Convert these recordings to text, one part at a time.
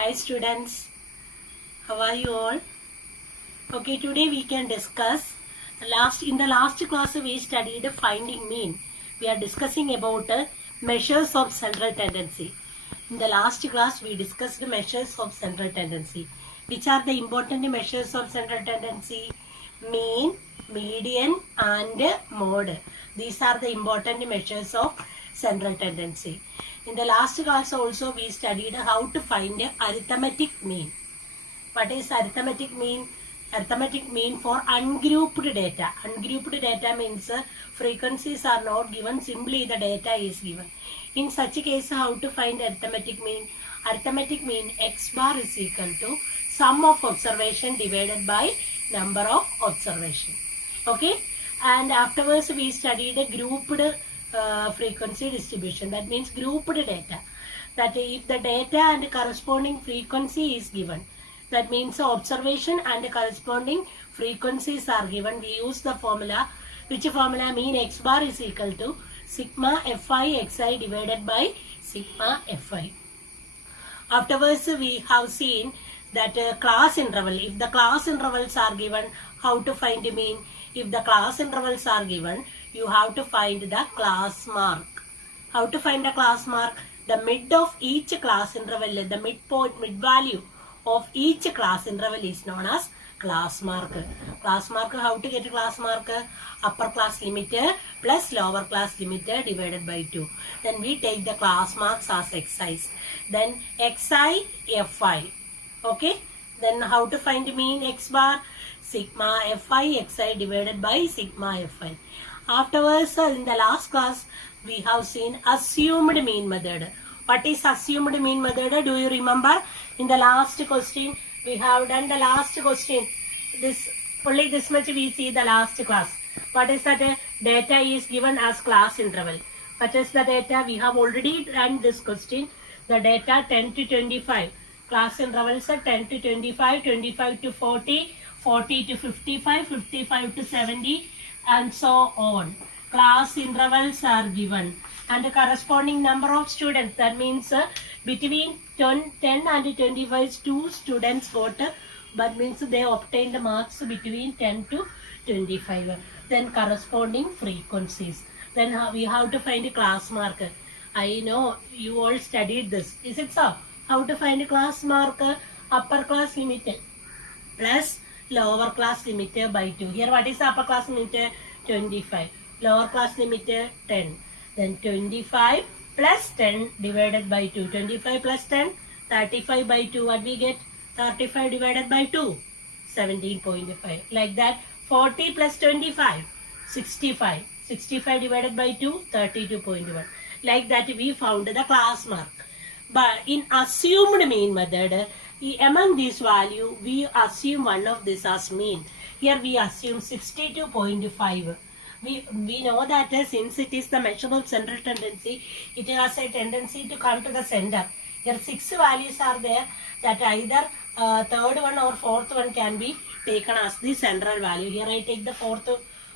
Hi students, how are you all? Okay, today we can discuss in the last class we studied finding mean. We are discussing about measures of central tendency. In the last class we discussed measures of central tendency. Which are the important measures of central tendency? Mean, median and mode. These are the important measures of central tendency. In the last class also we studied how to find arithmetic mean. What is arithmetic mean? Arithmetic mean for ungrouped data. Ungrouped data means frequencies are not given, simply the data is given. In such a case, how to find arithmetic mean? Arithmetic mean x bar is equal to sum of observation divided by number of observation. Okay, and afterwards we studied a grouped frequency distribution. That means grouped data. That if the data and corresponding frequency is given, that means observation and corresponding frequencies are given, we use the formula. Which formula? Mean x bar is equal to sigma fi xi divided by sigma fi. Afterwards we have seen that class interval. If the class intervals are given, how to find the mean? If the class intervals are given, you have to find the class mark. How to find the class mark? The mid of each class interval, the midpoint, mid value of each class interval is known as class mark. Class mark, how to get class mark? Upper class limit plus lower class limit divided by 2. Then we take the class marks as xi. Then xi, fi. Okay. Then how to find mean x bar? Sigma fi xi divided by sigma fi. Afterwards, in the last class, we have seen assumed mean method. What is assumed mean method? Do you remember? In the last question, we have done the last question. Only this much we see the last class. What is that? Data is given as class interval. What is the data? We have already done this question. The data 10 to 25. Class intervals are 10 to 25, 25 to 40, 40 to 55, 55 to 70, and so on. Class intervals are given and the corresponding number of students, that means between 10 and 25 two students got, but means they obtained the marks between 10 to 25. Then corresponding frequencies. Then we have to find a class mark. I know you all studied this. Is it so? How to find a class mark? Upper class limit plus lower class limit by 2. Here what is the upper class limit? 25. Lower class limit 10. Then 25 plus 10 divided by 2. 25 plus 10, 35 by 2. What we get? 35 divided by 2. 17.5. Like that. 40 plus 25. 65. 65 divided by 2. 32.1. Like that we found the class mark. But in assumed mean method, among this value, we assume one of this as mean. Here we assume 62.5. We know that since it is the measure of central tendency, it has a tendency to come to the center. Here 6 values are there, that either third one or fourth one can be taken as the central value. Here I take the fourth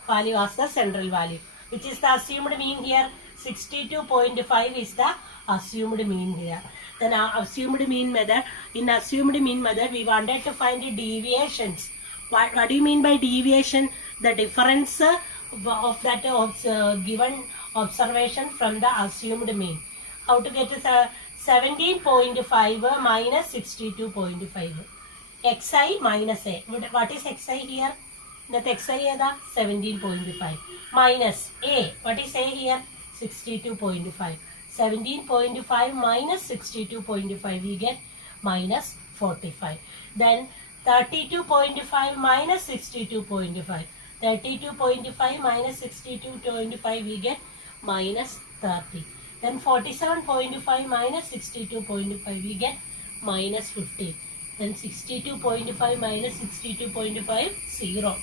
value as the central value, which is the assumed mean here. 62.5 is the assumed mean here. Then assumed mean method. In assumed mean method, we wanted to find the deviations. What do you mean by deviation? The difference of that given observation from the assumed mean. How to get 17.5 minus 62.5. Xi minus a. What is xi here? That xi is 17.5 minus a. What is a here? 62.5. 17.5 minus 62.5 we get minus 45. Then 32.5 minus 62.5. 32.5 minus 62.5 we get minus 30. Then 47.5 minus 62.5 we get minus 50. Then 62.5 minus 62.5 0.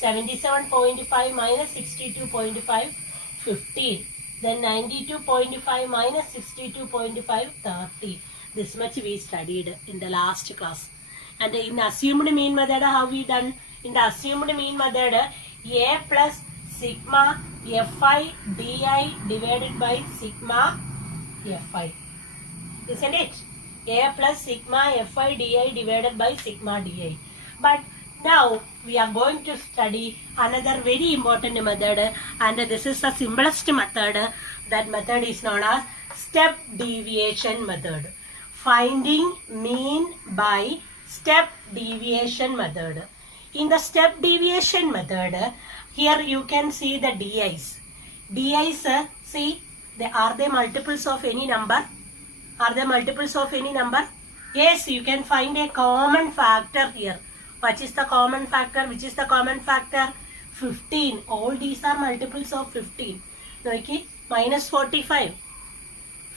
77.5 minus 62.5 15. Then 92.5 minus 62.5 30. This much we studied in the last class. And in assumed mean method, how we done? In the assumed mean method, a plus sigma fi di divided by sigma fi. Isn't it? A plus sigma Fi di divided by sigma di. But now we are going to study another very important method, and this is the simplest method. That method is known as step deviation method. Finding mean by step deviation method. In the step deviation method, here you can see the di's. Di's, see, are they multiples of any number? Are they multiples of any number? Yes, you can find a common factor here. What is the common factor? Which is the common factor? 15. All these are multiples of 15. Okay, minus 45.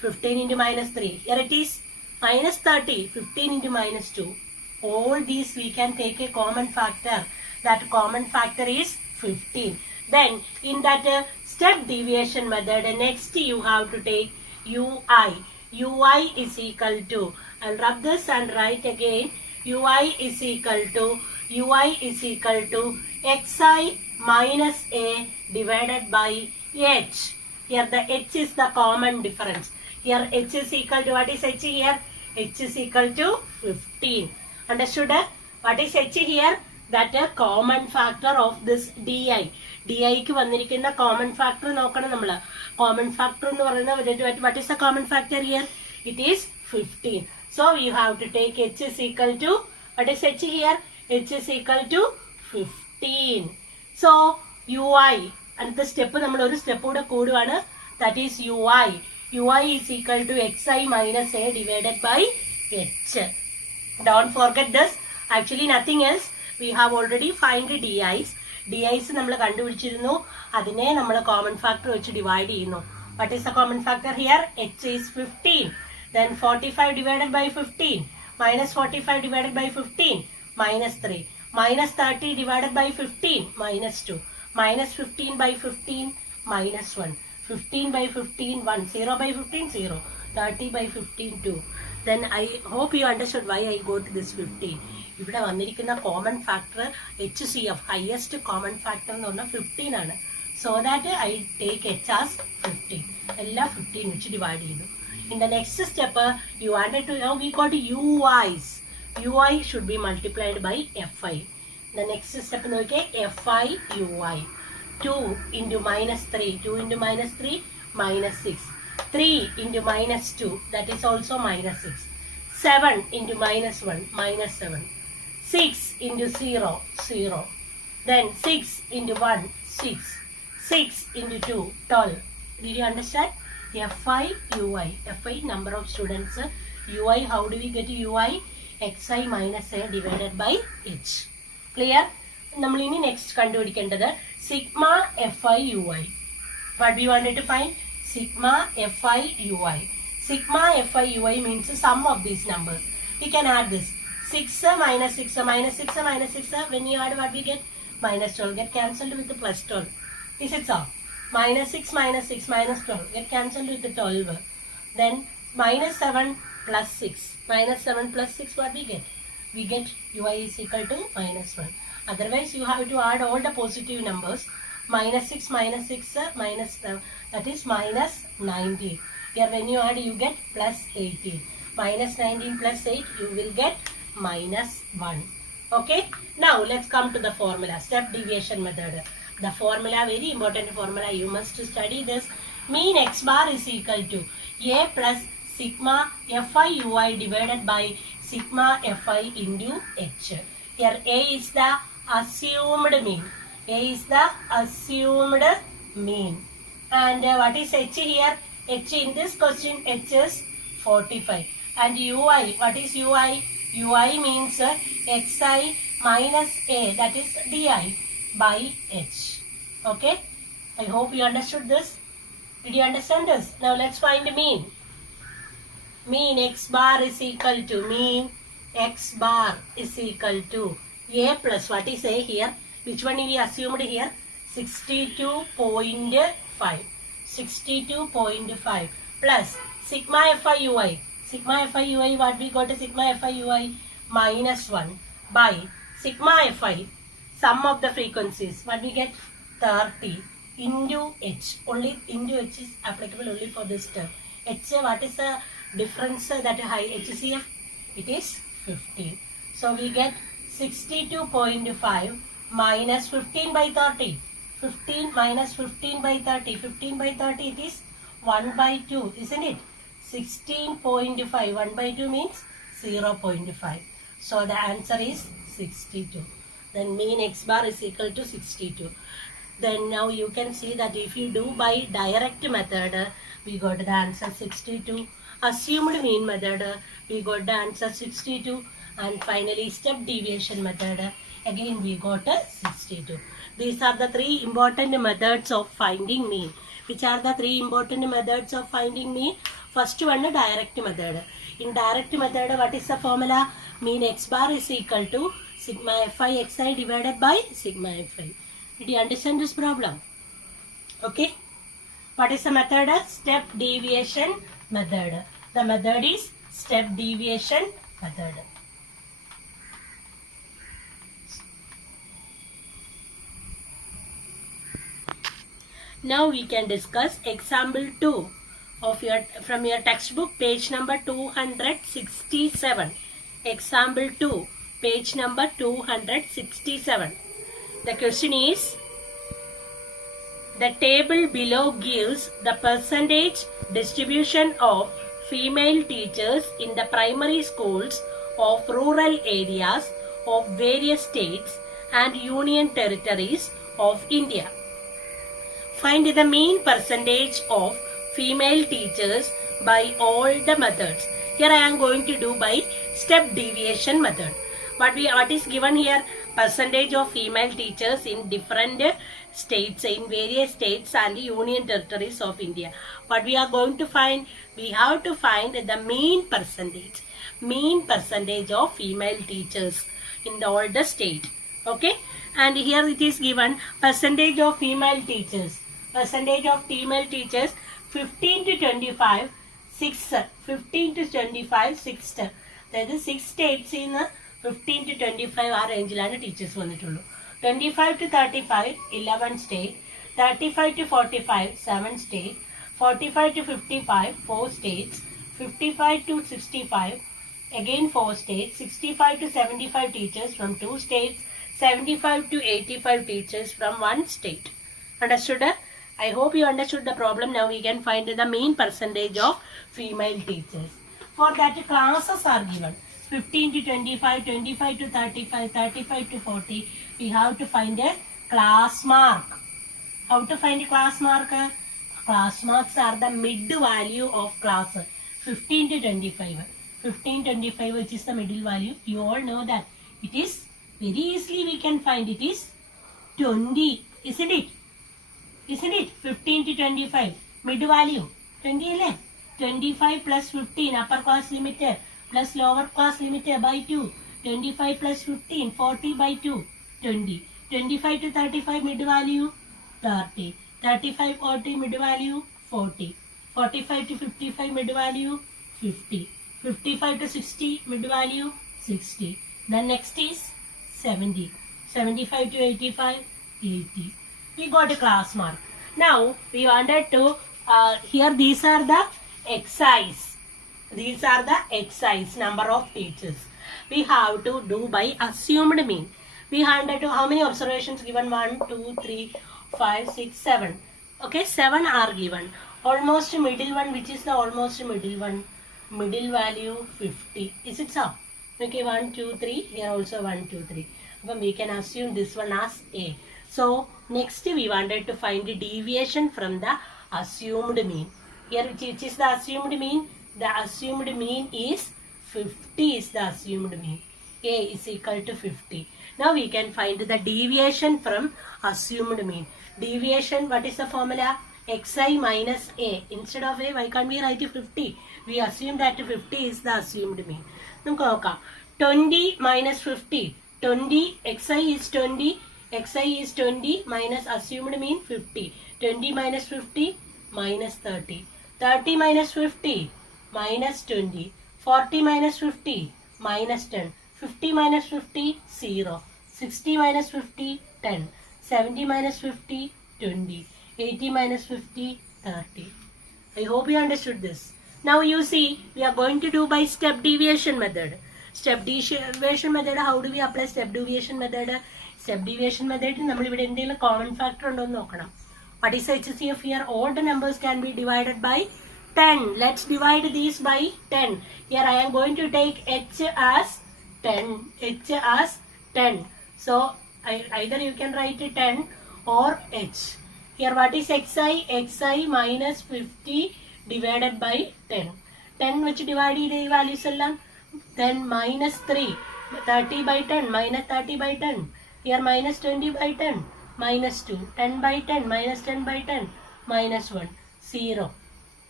15 into minus 3. Here it is minus 30. 15 into minus 2. All these we can take a common factor. That common factor is 15. Then in that step deviation method, next you have to take ui. Ui is equal to, I'll rub this and write again, ui is equal to xi minus a divided by h. Here the h is the common difference. Here h is equal to, what is h here? H is equal to 15. Understood? What is h here? That a common factor of this di. Di ക്ക് വന്നിരിക്കുന്ന common factor നോക്കണം നമ്മൾ. Common factor എന്ന് പറയുന്നത്, what is the common factor here? It is 15. So you have to take h is equal to, what is h here? H is equal to 15. So ui, അടുത്ത step നമ്മൾ ഒരു step കൂടെ കൂടുവാണ്. That is ui. ui is equal to xi minus a divided by h. Don't forget this. Actually nothing else. We have already find di's. di's നമ്മൾ കണ്ടുപിടിച്ചിരുന്നു. അതിനെ നമ്മൾ common factor വെച്ച് divide ചെയ്യുന്നു. What is the common factor here? H is 15. Then 45 divided by 15. Minus 45 divided by 15. Minus 3. Minus 30 divided by 15. Minus 2. Minus 15 by 15. Minus 1. 15 by 15. 1. 0 by 15. 0. 30 by 15. 2. Then I hope you understood why I go to this 15. ഇവിടെ വന്നിരിക്കുന്ന common factor HCF, highest common factor എന്ന് പറഞ്ഞാൽ 15 ആണ്. So that I take H as 15. എല്ലാം 15 വെച്ച് divide ചെയ്തു. In the next step you wanted to know we got UI's. UI should be multiplied by FI. The next step നോക്കിയേ, FI UI. 2 into minus 3. 2 into minus 3, minus 6. 3 into minus 2, that is also minus 6. 7 into minus 1, minus 7. 6 into 0, 0. Then 6 into 1, 6. 6 into 2, 12. Did you understand? FI, UI. FI, number of students. UI, how do we get UI? Xi minus a divided by h. Clear? നമ്മൾ ഇനി next കണ്ടുപിടിക്കേണ്ടത് sigma FI UI. What we wanted to find? Sigma Fi ui. Sigma Fi ui means the sum of these numbers. We can add this. 6 minus 6 minus 6 minus 6. When you add, what we get? Minus 12. Get cancelled with the plus 12. Is it so? Minus 6 minus 6 minus 12. Get cancelled with the 12. Then minus 7 plus 6. Minus 7 plus 6, what we get? We get ui is equal to minus 1. Otherwise, you have to add all the positive numbers. Minus 6 minus 6 minus 7, that is minus 19. Here when you add, you get plus 18. Minus 19 plus 8, you will get minus 1. Okay, now let's come to the formula, step deviation method. The formula, very important formula, you must study this. Mean x bar is equal to a plus sigma Fi ui divided by sigma Fi into h. Here a is the assumed mean. A is the assumed mean. And what is h here? H in this question, h is 45. And ui, what is ui? Ui means xi minus a, that is di by h. Okay? I hope you understood this. Did you understand this? Now let's find the mean. Mean x bar is equal to, mean x bar is equal to a plus, what is a here? Which one we assumed here? 62.5. 62.5 plus sigma Fi ui. Sigma Fi ui, what we got? Sigma Fi ui minus 1 by sigma Fi, sum of the frequencies. What we get? 30 into h. Only into h is applicable only for this term. H, what is the difference that HCF? It is 15. So we get 62.5 minus 15 by 30. 15 minus 15 by 30. 15 by 30, it is 1 by 2, isn't it? 16.5. 1 by 2 means 0.5. So the answer is 62. Then mean x bar is equal to 62. Then now you can see that if you do by direct method, we got the answer 62. Assumed mean method, we got the answer 62. And finally step deviation method, again we got a 62. These are the three important methods of finding mean. Which are the three important methods of finding mean? First one, direct method. In direct method, what is the formula? Mean x bar is equal to sigma fi xi divided by sigma fi. Did you understand this problem? Okay. What is the method? Step deviation method. The method is step deviation method. Now we can discuss example 2 of from your textbook, page number 267. Example 2, page number 267. The question is, the table below gives the percentage distribution of female teachers in the primary schools of rural areas of various states and union territories of India. Find the mean percentage of female teachers by all the methods. Here I am going to do by step deviation method. What is given here? Percentage of female teachers in different states, in various states and union territories of India. What we are going to find? We have to find the mean percentage. Mean percentage of female teachers in all the state. Okay? And here it is given percentage of female teachers. Percentage of female teachers 15 to 25, 6. 15 to 25, 6. That is 6 states in 15 to 25 are range teachers. 25 to 35, 11 state. 35 to 45, 7 state. 45 to 55, 4 states. 55 to 65, again 4 states. 65 to 75 teachers from 2 states. 75 to 85 teachers from 1 state. Understood? I hope you understood the problem. Now we can find the mean percentage of female teachers. For that, classes are given. 15 to 25, 25 to 35, 35 to 40. We have to find a class mark. How to find a class mark? Class marks are the mid value of class. 15 to 25. 15 to 25, which is the middle value. You all know that. It is very easily we can find it is 20. Isn't it? Isn't it? 15 to 25. Mid value. 20 25 plus 15. Upper class limit plus lower class limit by 2. 25 plus 15. 40 by 2. 20. 25 to 35 mid value. 30. 35 40 mid value. 40. 45 to 55 mid value. 50. 55 to 60 mid value. 60. Then next is 70. 75 to 85. 80. We got a class mark. Now we wanted to here these are the exercise. These are the exercise number of teachers. We have to do by assumed mean. We wanted to how many observations given? 1, 2, 3, 5, 6, 7. Okay, 7 are given. Almost middle one, which is the almost middle one? Middle value 50. Is it so? Okay, 1, 2, 3. Here also 1, 2, 3. But we can assume this one as A. So next we wanted to find the deviation from the assumed mean. Here which is the assumed mean? The assumed mean is 50 is the assumed mean. A is equal to 50. Now we can find the deviation from assumed mean. Deviation, what is the formula? Xi minus A. Instead of A, why can't we write 50? We assume that 50 is the assumed mean. 20 minus 50. 20, Xi is 20. Xi is 20 minus assumed mean 50. 20 minus 50 minus 30. 30 minus 50 minus 20. 40 minus 50 minus 10. 50 minus 50 0. 60 minus 50 10. 70 minus 50 20. 80 minus 50 30. I hope you understood this. Now you see, we are going to do by step deviation method. Step deviation method, how do we apply step deviation method? Step deviation method, നമ്മൾ ഇവിടെ എന്തെങ്കിലും common factor ഉണ്ടോ എന്ന് നോക്കണം. What is HCF here? All the numbers can be divided by 10. Let's divide these by 10. Here I am going to take H as 10. H as 10. So either you can write 10 or H. Here what is Xi? Xi minus 50 divided by 10. 10 which divide the values along. Then minus 3. 30 by 10 minus 30 by 10. Here minus 20 by 10. Minus 2. 10 by 10 minus 10 by 10. Minus 1. 0.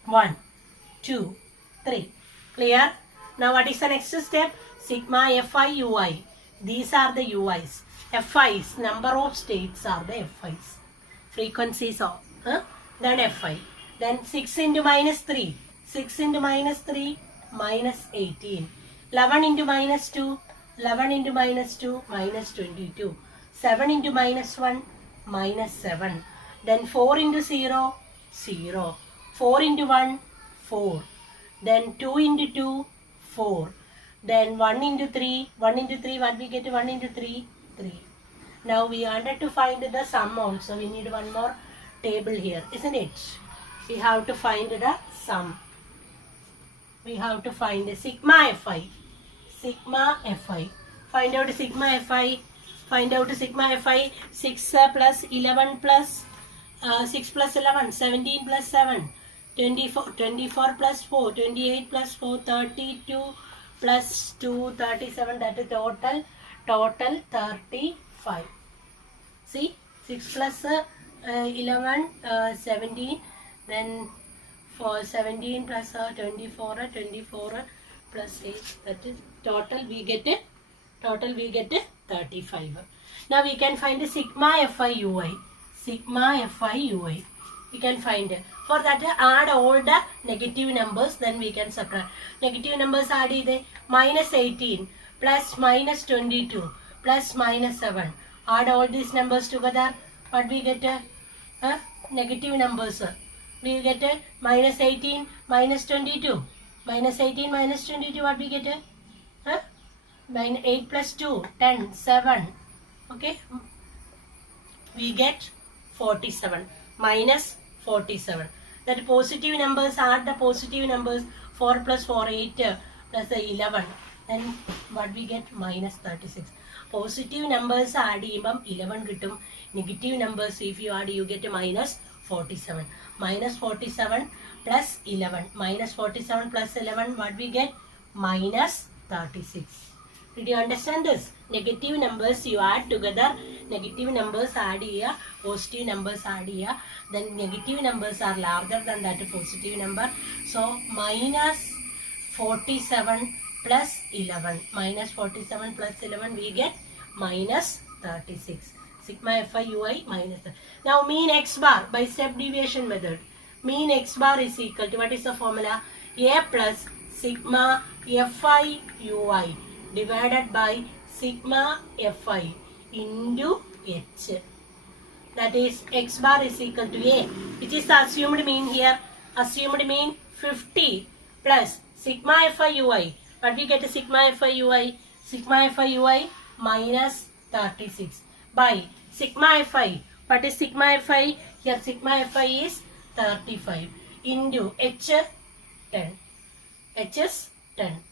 1. 2. 3. Clear? Now what is the next step? Sigma Fi Ui. These are the Ui's. Fi's. Number of states are the Fi's. Frequencies of. Then Fi. Then 6 into minus 3. 6 into minus 3. Minus 18. 11 into minus 2. 11 into minus 2. Minus 22. 7 into minus 1. Minus 7. Then 4 into 0. 0. 4 into 1. 4. Then 2 into 2. 4. Then 1 into 3. 1 into 3. What we get? 1 into 3. 3. Now we wanted to find the sum also. We need one more table here, isn't it? We have to find the sum. We have to find the sigma Fi. Sigma Fi. Find out sigma Fi. Find out sigma Fi. 6 plus 11 plus 6 plus 11. 17 plus 7. 24. 24 plus 4. 28 plus 4. 32 plus 2. 37. That is total 35. See, 6 plus 11, 17, then for 17 plus 24 plus 8, that is total we get 35. Now we can find the sigma Fi Ui. Sigma Fi Ui. We can find it. For that, add all the negative numbers, then we can subtract. Negative numbers add either minus 18 plus minus 22 plus minus 7. Add all these numbers together. What we get? Negative numbers. We get minus 18 minus 22. Minus 18 minus 22. What we get? 8 plus 2. 10. 7. Okay. We get 47. Minus 47. That positive numbers are the positive numbers. 4 plus 4. 8 plus 11. Then what we get? Minus 36. Positive numbers add 11 കിട്ടും. Negative numbers if you add you get minus 47. Minus 47 plus 11. Minus 47 plus 11 what we get? Minus 36. Did you understand this? Negative numbers you add together. Negative numbers add here. Positive numbers add here. Then negative numbers are larger than that positive number. So minus 47 plus 11. Minus 47 plus 11 we get minus 36. Sigma Fi Ui minus. Now mean x bar by step deviation method. Mean x bar is equal to, what is the formula? A plus sigma Fi Ui divided by sigma Fi into h. That is x bar is equal to A. Which is the assumed mean here? Assumed mean 50 plus sigma Fi Ui. But we get a sigma Fi Ui. Sigma Fi Ui minus 36 by sigma Fi. What is sigma Fi? Here sigma Fi is 35 into h 10. H is 10.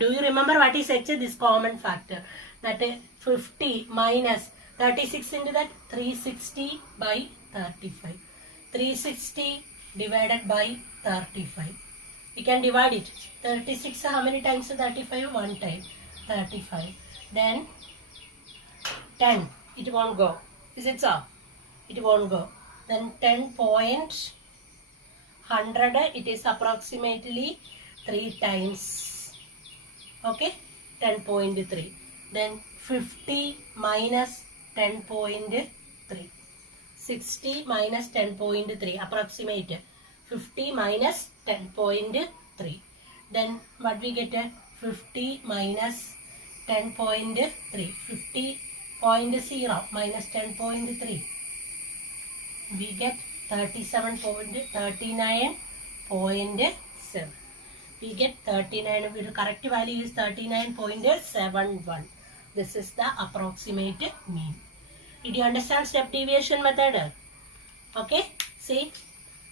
Do you remember what is h? This common factor. That is 50 minus 36 into that 360 by 35. 360 divided by 35. We can divide it. 36 how many times? 35? One time. 35. Then 10. It won't go. Is it so? It won't go. Then 10.100. It is approximately 3 times. Okay. 10.3. Then 50 minus 10.3. 60 minus 10.3. Approximate. 50 minus 10.3. Then what we get? 50 minus 10.3. 50.0 minus 10.3. We get 39.6. 7. We get 39. The correct value is 39.71. This is the approximate mean. Did you understand step deviation method? Okay. See,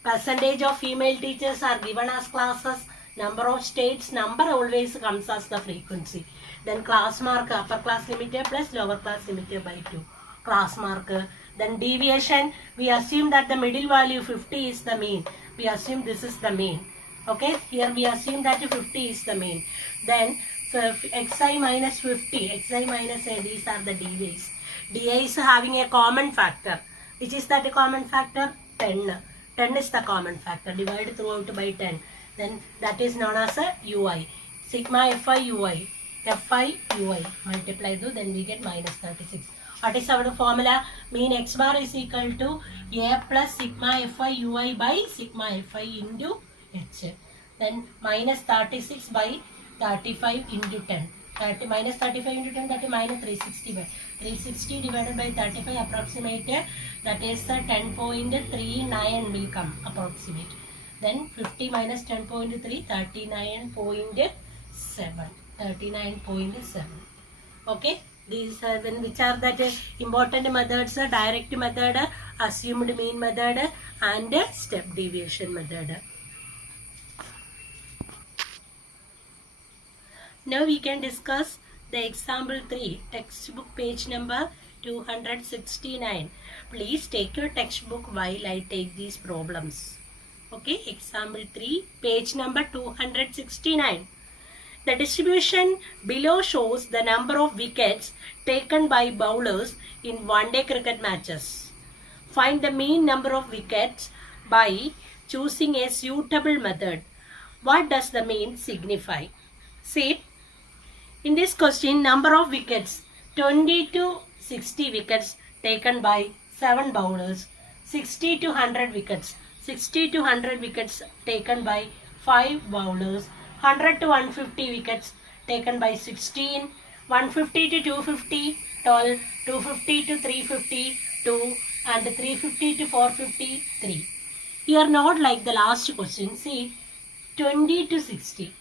percentage of female teachers are given as classes. Number of states, number always comes as the frequency. Then class mark, upper class limiter plus lower class limiter by 2. Class mark. Then deviation, we assume that the middle value 50 is the mean. We assume this is the mean. Okay, here we assume that 50 is the mean. Then xi minus 50, xi minus a, these are the dAs. dA is having a common factor. Which is that a common factor? 10. 10 is the common factor. Divide throughout by 10. Then that is known as a ui. Sigma fi ui. Fi ui. Multiply though, then we get minus 36. What is our formula? Mean x bar is equal to a plus sigma fi ui by sigma fi into h. Then minus 36 by 35 into 10. Minus 35 into 10, that is minus 360 by 360 divided by 35 approximate, that is 10.39 will come approximate. Then 50 minus 10.3, 39.7. 39.7. Okay. These are then which are that important methods: direct method, assumed mean method, and step deviation method. Now we can discuss the example 3, textbook page number 269. Please take your textbook while I take these problems. Okay, example 3, page number 269. The distribution below shows the number of wickets taken by bowlers in one-day cricket matches. Find the mean number of wickets by choosing a suitable method. What does the mean signify? See, in this question, number of wickets, 20 to 60 wickets taken by 7 bowlers, 60 to 100 wickets, 60 to 100 wickets taken by 5 bowlers, 100 to 150 wickets taken by 16, 150 to 250, 12, 250 to 350, 2, and 350 to 450, 3. Here not like the last question. See, 20 to 60.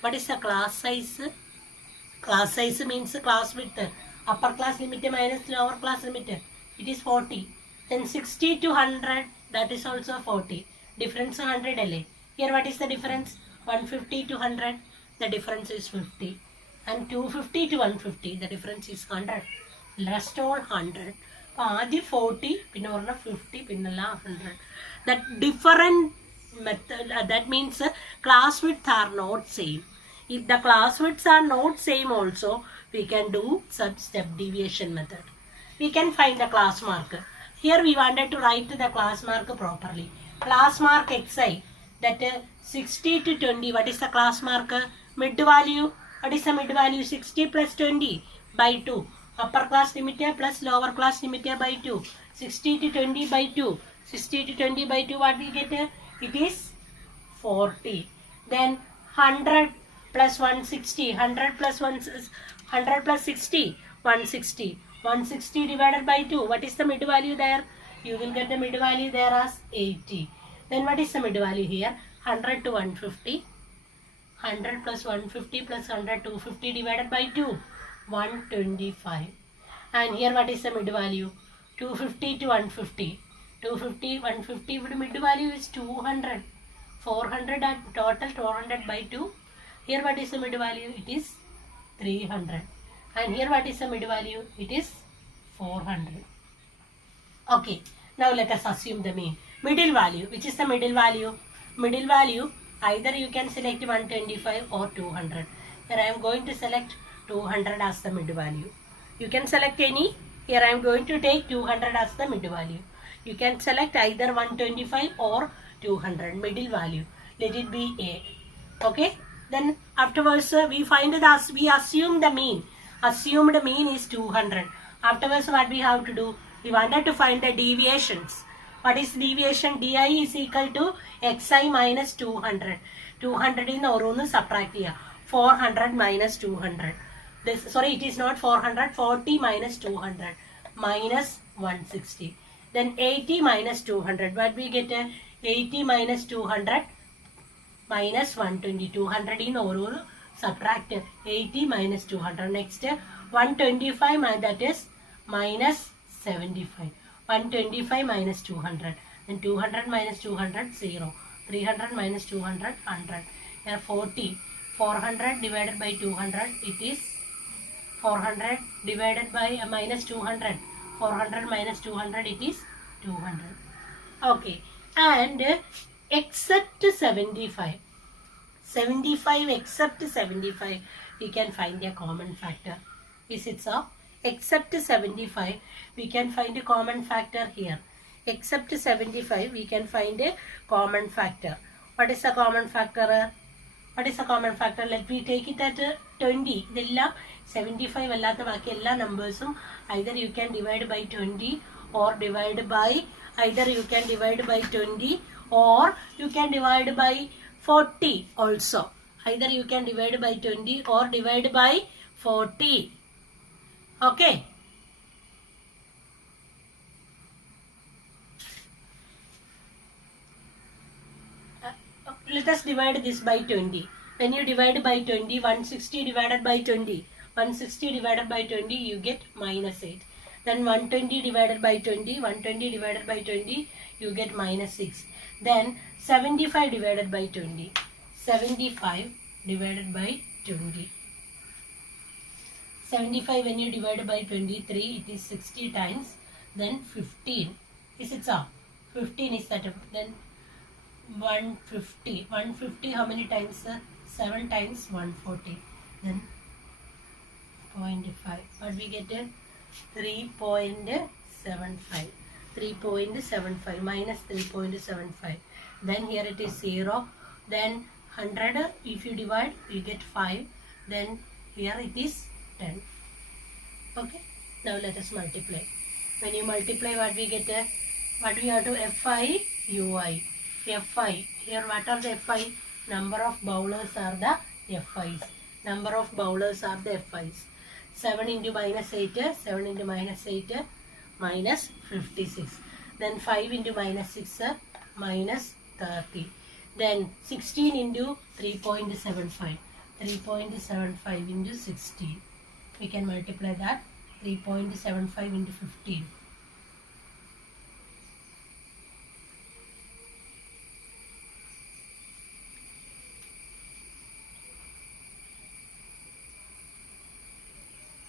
What is the class size? Class size means class width. Upper class limit minus lower class limit. It is 40. Then 60 to 100, that is also 40. Difference 100 LA. Here what is the difference? 150 to 100, the difference is 50. And 250 to 150, the difference is 100. Rest all 100. Adi 40, pinna 50, pinna 100. That different method, that means class widths are not same. If the class widths are not same also, we can do such step deviation method. We can find the class mark. Here we wanted to write the class mark properly. Class mark xi, that 60 to 20, what is the class mark? Mid value, what is the mid value? 60 plus 20 by 2. Upper class limiter plus lower class limiter by 2. 60 to 20 by 2. 60 to 20 by 2, what we get? It is 40. Then 100 plus 160, 100 plus 100 plus 60, 160. 160 divided by 2, what is the mid value there? You will get the mid value there as 80. Then what is the mid value here? 100 to 150. 100 plus 150 plus 100, 250 divided by 2. 125. And here what is the mid value? 250 to 150. 250, 150, mid value is 200. 400 at total, 400 by 2. Here what is the mid value? It is 300. And here what is the mid value? It is 400. Okay. Now let us assume the mean. Middle value. Which is the middle value? Middle value, either you can select 125 or 200. Here I am going to select 200 as the mid value. You can select any. Here I am going to take 200 as the mid value. You can select either 125 or 200 middle value. Let it be A. Okay. Then afterwards we find that we assume the mean. Assumed mean is 200. Afterwards what we have to do? We wanted to find the deviations. What is deviation? Di is equal to xi minus 200. 200 in orunu subtract here. 400 minus 200. This, sorry, it is not 400. 40 minus 200. Minus 160. Then 80 minus 200. What we get? 80 minus 200. minus 120. 200 in oru subtract 80 minus 200. Next 125 that is minus 75. 125 minus 200. Then 200 minus 200 0. 300 minus 200 100. Here 40. 400 divided by 200 it is 400 divided by minus 200. 400 minus 200 it is 200. Okay, and except 75. 75 except 75 we can find a common factor. Is it so? Except 75 we can find a common factor here. Except 75 we can find a common factor. What is the common factor? What is the common factor? Let me take it at 20. ഇതെല്ലാം 75 അല്ലാത്ത ബാക്കി എല്ലാ നമ്പേഴ്സും either you can divide by 20 or divide by either you can divide by 20 or you can divide by 40 also. Either you can divide by 20 or divide by 40. Okay. Let us divide this by 20. When you divide by 20, 160 divided by 20. 160 divided by 20, you get minus 8. Then 120 divided by 20. 120 divided by 20, you get minus 6. Then 75 divided by 20. 75 divided by 20. 75 when you divide by 23, it is 60 times. Then 15. Is it so? 15 is that. Then 150. 150 how many times? 7 times 140. Then 0.5. What we get? 3.75. 3.75 minus 3.75. Then here it is 0. Then 100 if you divide you get 5. Then here it is 10. Okay. Now let us multiply. When you multiply what we get? What we have to Fi Ui. Fi. Here what are the Fi? Number of bowlers are the Fi's. Number of bowlers are the Fi's. 7 into minus 8. 7 into minus 8. Minus 56. Then 5 into minus 6. Minus 30. Then 16 into 3.75. 3.75 into 16. We can multiply that. 3.75 into 15.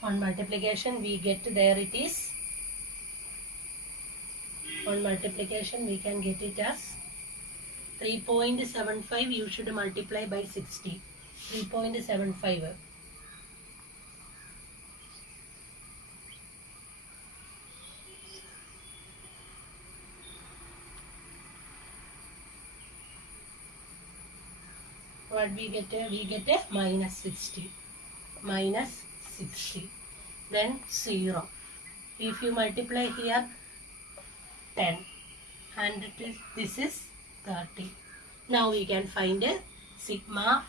On multiplication we get there it is. On multiplication we can get it as 3.75 you should multiply by 60. 3.75. What we get? We get a minus 60. Minus 60. Then 0. If you multiply here 10 and this is 30. Now we can find a sigma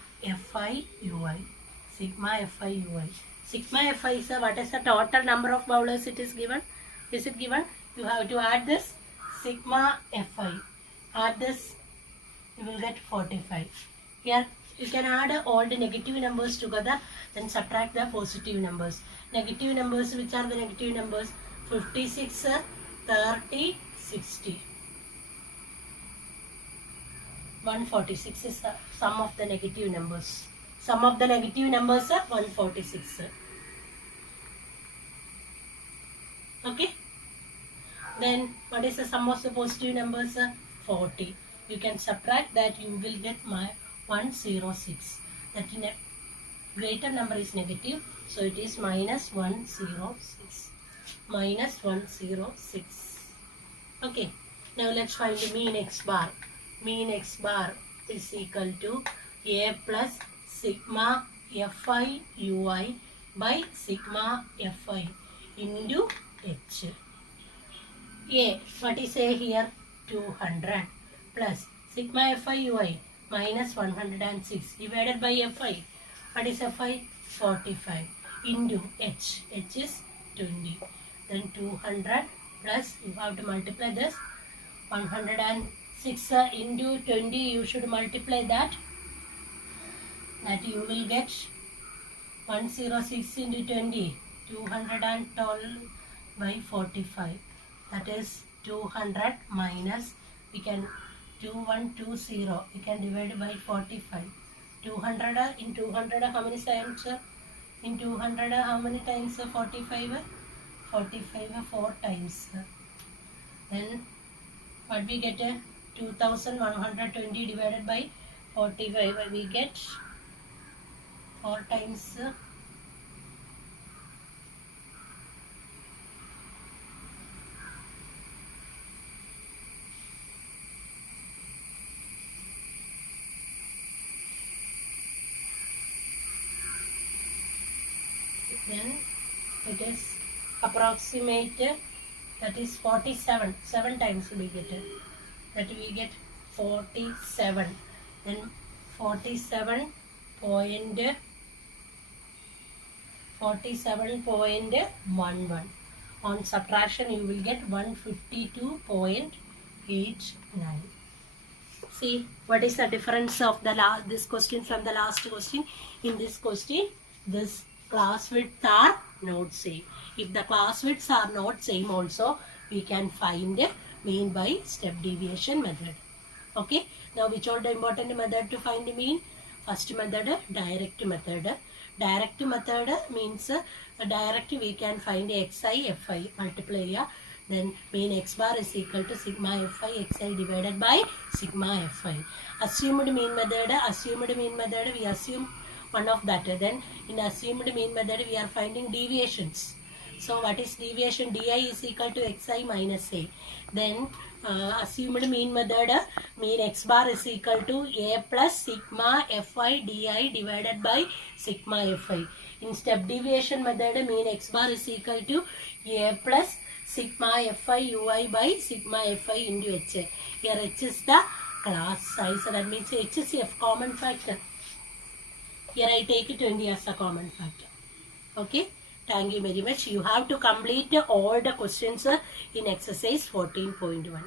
Fi Ui. Sigma Fi Ui. Sigma Fi is what is the total number of bowlers it is given? Is it given? You have to add this sigma Fi. Add this, you will get 45. Here you can add all the negative numbers together, then subtract the positive numbers. Negative numbers, which are the negative numbers? 56, 30, 60. 146 is the sum of the negative numbers. Sum of the negative numbers are 146. Okay. Then what is the sum of the positive numbers? 40. You can subtract that, you will get my 106. That in a greater number is negative, so it is minus 106. Minus 106. Okay. Now let's find the mean x bar. Mean x bar is equal to a plus sigma Fi Ui by sigma Fi into h. A, what is a here? 200 plus sigma Fi Ui minus 106 divided by Fi. What is Fi? 45 into h. H is 20. Then 200 plus, you have to multiply this. 106 into 20, you should multiply that. that you will get 106 into 20, 212 by 45. That is 200 minus, we can 2120, we can divide by 45. 200 in 200 how many times? In 200 how many times? 45. 45 4 times. Then what we get? 2120 divided by 45. We get 4 times. Then it is approximate, that is 47. 7 times we get it. That we get 47. Then 47.11. On subtraction you will get 152.89. See what is the difference of the this question from the last question. In this question, this class widths are not same. If the class widths are not same also, we can find mean by step deviation method. Okay. Now which are the important method to find the mean? First method, direct method. Direct method means direct we can find xi fi multiplier. Then mean x bar is equal to sigma fi xi divided by sigma fi. Assumed mean method we assume one of that. Then in assumed mean method we are finding deviations. So what is deviation? Di is equal to xi minus a. Then assumed mean method, mean x bar is equal to a plus sigma fi di divided by sigma fi. In step deviation method, mean x bar is equal to a plus sigma fi ui by sigma fi into h. Here h is the class size, that means h is f common factor. Here I take 20 as a common factor. Okay. Thank you very much. You have to complete all the questions in exercise 14.1.